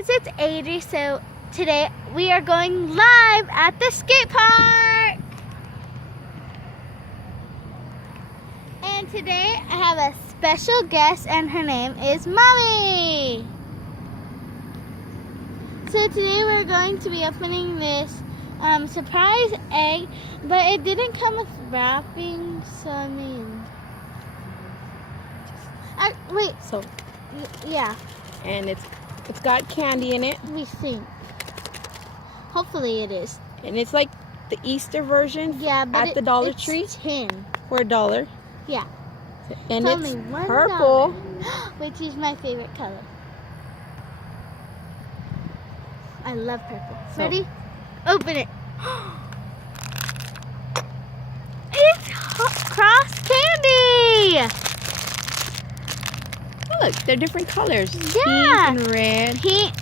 guys, it's Adri. So today we are going live at the skate park. And today I have a special guest and her name is Mommy. So today we're going to be opening this surprise egg, but it didn't come with wrapping, so I mean... wait. So, Yeah. and it's got candy in it, We think. Hopefully it is. and it's like the Easter version. Yeah, but at the Dollar it's Tree tin. for $1. Yeah. And It's it's only $1, purple. which is my favorite color. I love purple. So- Ready? Open it. It's cross candy. Oh, look, they're different colors. Yeah. Pink and red. Pink,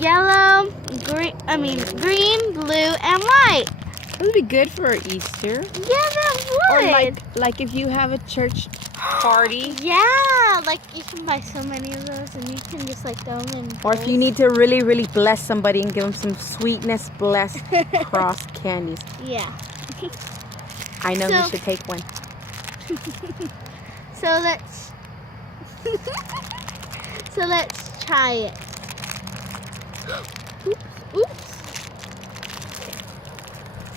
yellow, green, blue, and white. That would be good for Easter. Yeah, that Or would. like if you have a church party. Yeah, like you can buy so many of those, and you can just like throw them in. Or if you need to really, really bless somebody and give them some sweetness blessed cross candies. Yeah. I know you So- should take one. So let's try it. Oops.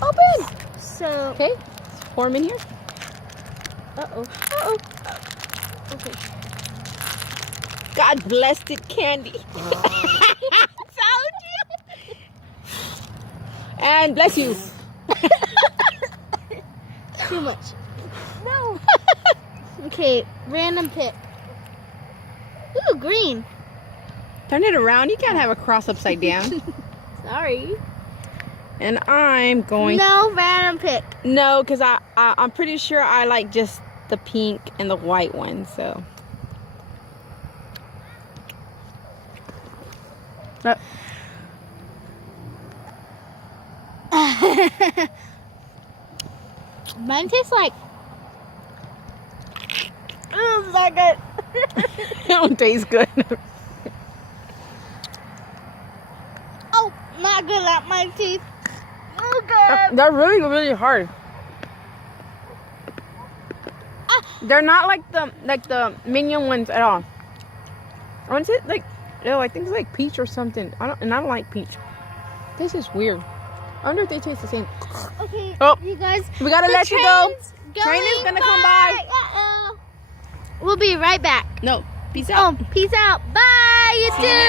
Open! So Okay, it's forming here. uh-oh. Okay. God blessed it candy. And bless you. Too much. No. Okay, random pick. Ooh, green. Turn it around. You can't have a cross upside down. Sorry. And I'm going. No, random pick. No, because I'm pretty sure I like just the pink and the white one. So. Mine tastes like... Oh, my God. It don't taste good. Oh, not good at my teeth. Oh, God. They're really, really hard. They're not like the Minion ones at all. What's it like? No, I think it's like peach or something. I don't like peach. This is weird. I wonder if they taste the same. Okay, Oh, you guys. We gotta the let you go. train's Train is going gonna come by. Uh-oh. We'll be right back. No, peace out. Oh, peace out. Bye, See you YouTube.